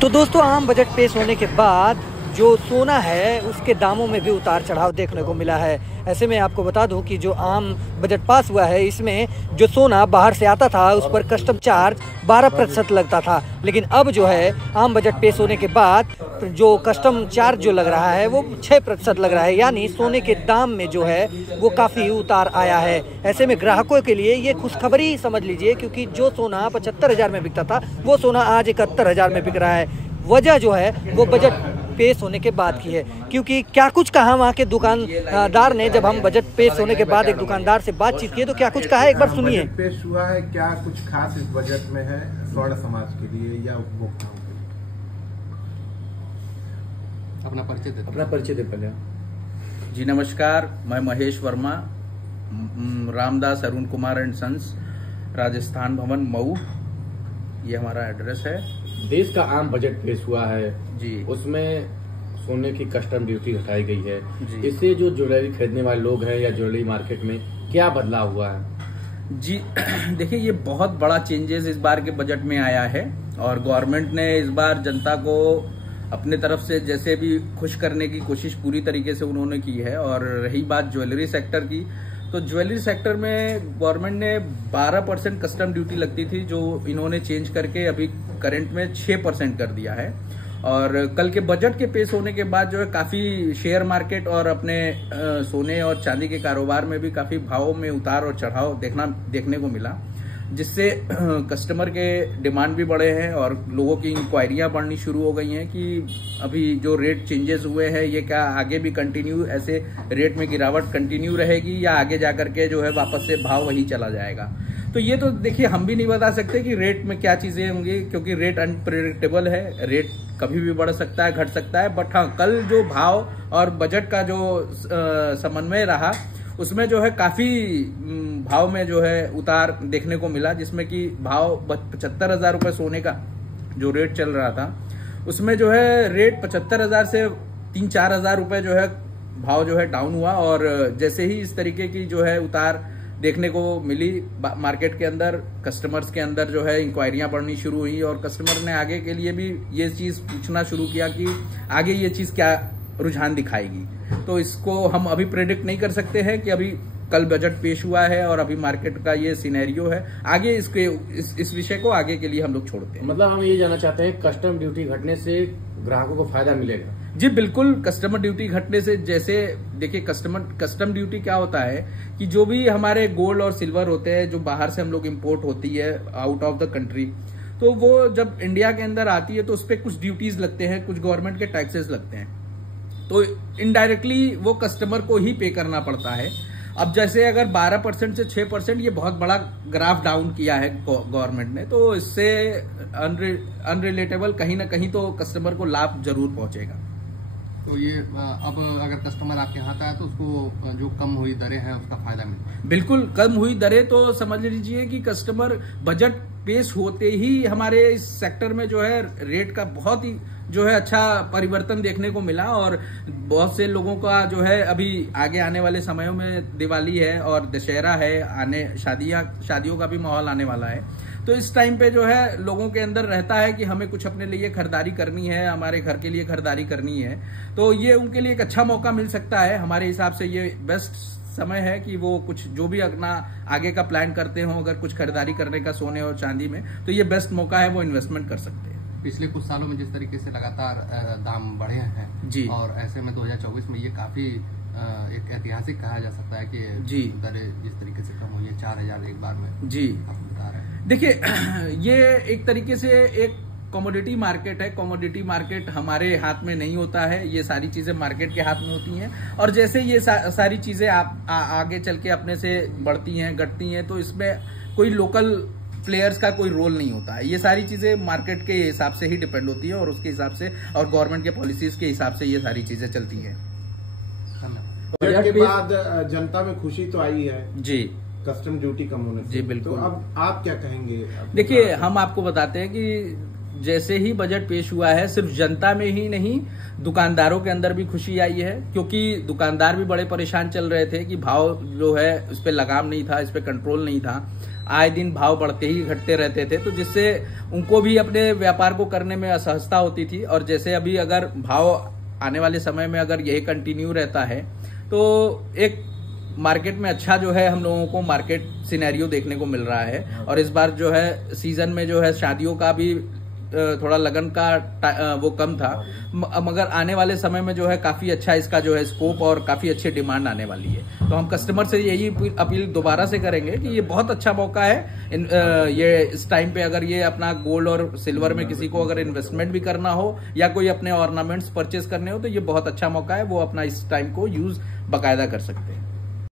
तो दोस्तों, आम बजट पेश होने के बाद जो सोना है उसके दामों में भी उतार चढ़ाव देखने को मिला है। ऐसे में आपको बता दूं कि जो आम बजट पास हुआ है इसमें जो सोना बाहर से आता था उस पर कस्टम चार्ज 12% लगता था, लेकिन अब जो है आम बजट पेश होने के बाद जो कस्टम चार्ज जो लग रहा है वो 6% लग रहा है। यानी सोने के दाम में जो है वो काफ़ी उतार आया है। ऐसे में ग्राहकों के लिए ये खुशखबरी समझ लीजिए, क्योंकि जो सोना 75,000 में बिकता था वो सोना आज 71,000 में बिक रहा है। वजह जो है वो बजट पेश होने के बाद की है, क्योंकि क्या कुछ कहा वहाँ के दुकानदार ने। जब हम बजट पेश होने के बाद एक दुकानदार से बातचीत की तो क्या कुछ कहा है, एक बार सुनिए। पेश हुआ है, क्या कुछ खास इस बजट में है स्वर्ण समाज के लिए या उपभोक्ताओं के लिए? अपना परिचय दे पहले। जी नमस्कार, मैं महेश वर्मा, रामदास अरुण कुमार एंड सन्स, राजस्थान भवन मऊ, ये हमारा एड्रेस है। देश का आम बजट पेश हुआ है जी, उसमें सोने की कस्टम ड्यूटी घटाई गई है जी। इससे जो ज्वेलरी खरीदने वाले लोग हैं या ज्वेलरी मार्केट में क्या बदलाव हुआ है? जी देखिए, ये बहुत बड़ा चेंजेस इस बार के बजट में आया है और गवर्नमेंट ने इस बार जनता को अपने तरफ से जैसे भी खुश करने की कोशिश पूरी तरीके से उन्होंने की है। और रही बात ज्वेलरी सेक्टर की, तो ज्वेलरी सेक्टर में गवर्नमेंट ने 12% कस्टम ड्यूटी लगती थी, जो इन्होंने चेंज करके अभी करंट में 6% कर दिया है। और कल के बजट के पेश होने के बाद जो है काफी शेयर मार्केट और अपने सोने और चांदी के कारोबार में भी काफी भावों में उतार और चढ़ाव देखने को मिला, जिससे कस्टमर के डिमांड भी बढ़े हैं और लोगों की इंक्वायरियां बढ़नी शुरू हो गई हैं कि अभी जो रेट चेंजेस हुए हैं ये क्या आगे भी कंटिन्यू ऐसे रेट में गिरावट कंटिन्यू रहेगी या आगे जाकर के जो है वापस से भाव वही चला जाएगा। तो ये तो देखिए, हम भी नहीं बता सकते कि रेट में क्या चीजें होंगी, क्योंकि रेट अनप्रेडिक्टेबल है, रेट कभी भी बढ़ सकता है, घट सकता है। बट हाँ, कल जो भाव और बजट का जो समन्वय रहा उसमें जो है काफी भाव में जो है उतार देखने को मिला, जिसमें कि भाव 75,000 रुपए सोने का जो रेट चल रहा था उसमें जो है रेट 75,000 से 3-4 हजार रुपए जो है भाव जो है डाउन हुआ। और जैसे ही इस तरीके की जो है उतार देखने को मिली मार्केट के अंदर, कस्टमर्स के अंदर जो है इंक्वायरियां बढ़नी शुरू हुई और कस्टमर ने आगे के लिए भी ये चीज पूछना शुरू किया कि आगे ये चीज क्या रुझान दिखाएगी। तो इसको हम अभी प्रेडिक्ट नहीं कर सकते हैं कि अभी कल बजट पेश हुआ है और अभी मार्केट का ये सिनेरियो है, आगे इस विषय को आगे के लिए हम लोग छोड़ते हैं। मतलब हम ये जानना चाहते हैं, कस्टम ड्यूटी घटने से ग्राहकों को फायदा मिलेगा? जी बिल्कुल, कस्टमर ड्यूटी घटने से, जैसे देखिए कस्टम ड्यूटी क्या होता है कि जो भी हमारे गोल्ड और सिल्वर होते हैं जो बाहर से हम लोग इम्पोर्ट होती है आउट ऑफ द कंट्री, तो वो जब इंडिया के अंदर आती है तो उस पर कुछ ड्यूटीज लगते हैं, कुछ गवर्नमेंट के टैक्सेस लगते हैं, तो इनडायरेक्टली वो कस्टमर को ही पे करना पड़ता है। अब जैसे अगर 12% से 6% ये बहुत बड़ा ग्राफ डाउन किया है गवर्नमेंट ने, तो इससे अनरिलेटेबल कहीं ना कहीं तो कस्टमर को लाभ जरूर पहुंचेगा। तो ये अब अगर कस्टमर आपके यहाँ आता है तो उसको जो कम हुई दरें हैं उसका फायदा मिलता है? बिल्कुल, कम हुई दरें तो समझ लीजिए कि कस्टमर बजट पेश होते ही हमारे इस सेक्टर में जो है रेट का बहुत ही जो है अच्छा परिवर्तन देखने को मिला। और बहुत से लोगों का जो है अभी आगे आने वाले समयों में दिवाली है और दशहरा है, शादियों का भी माहौल आने वाला है, तो इस टाइम पे जो है लोगों के अंदर रहता है कि हमें कुछ अपने लिए खरीदारी करनी है, हमारे घर के लिए खरीदारी करनी है, तो ये उनके लिए एक अच्छा मौका मिल सकता है। हमारे हिसाब से ये बेस्ट समय है कि वो कुछ जो भी अपना आगे का प्लान करते हो, अगर कुछ खरीदारी करने का सोने और चांदी में, तो ये बेस्ट मौका है, वो इन्वेस्टमेंट कर सकते हैं। पिछले कुछ सालों में जिस तरीके से लगातार दाम बढ़े हैं जी, और ऐसे में 2024 में ये काफी एक ऐतिहासिक कहा जा सकता है कि जी दरें जिस तरीके से कम हुई है, 4,000 एक बार में जी आप बता रहे हैं। देखिए, ये एक तरीके से एक कमोडिटी मार्केट है। कमोडिटी मार्केट हमारे हाथ में नहीं होता है, ये सारी चीजें मार्केट के हाथ में होती हैं। और जैसे ये सारी चीजें आगे चल के अपने से बढ़ती हैं, घटती हैं, तो इसमें कोई लोकल प्लेयर्स का कोई रोल नहीं होता है। ये सारी चीजें मार्केट के हिसाब से ही डिपेंड होती है और उसके हिसाब से और गवर्नमेंट के पॉलिसीज के हिसाब से ये सारी चीजें चलती हैं। बजट के बाद जनता में खुशी तो आई है जी, कस्टम ड्यूटी कम होने से। जी बिल्कुल। तो अब आप क्या कहेंगे? देखिए, हम आपको बताते हैं कि जैसे ही बजट पेश हुआ है, सिर्फ जनता में ही नहीं दुकानदारों के अंदर भी खुशी आई है, क्योंकि दुकानदार भी बड़े परेशान चल रहे थे कि भाव जो है इस पे लगाम नहीं था, इस पे कंट्रोल नहीं था। आए दिन भाव बढ़ते ही घटते रहते थे, तो जिससे उनको भी अपने व्यापार को करने में असहजता होती थी। और जैसे अभी अगर भाव आने वाले समय में अगर यही कंटिन्यू रहता है तो एक मार्केट में अच्छा जो है हम लोगों को मार्केट सिनेरियो देखने को मिल रहा है। और इस बार जो है सीजन में जो है शादियों का भी थोड़ा लगन का वो कम था, मगर आने वाले समय में जो है काफी अच्छा इसका जो है स्कोप और काफी अच्छी डिमांड आने वाली है। तो हम कस्टमर से यही अपील दोबारा से करेंगे कि ये बहुत अच्छा मौका है। ये इस टाइम पे अगर ये अपना गोल्ड और सिल्वर में किसी को अगर इन्वेस्टमेंट भी करना हो या कोई अपने ऑर्नामेंट्स परचेज करने हो तो ये बहुत अच्छा मौका है, वो अपना इस टाइम को यूज बाकायदा कर सकते हैं।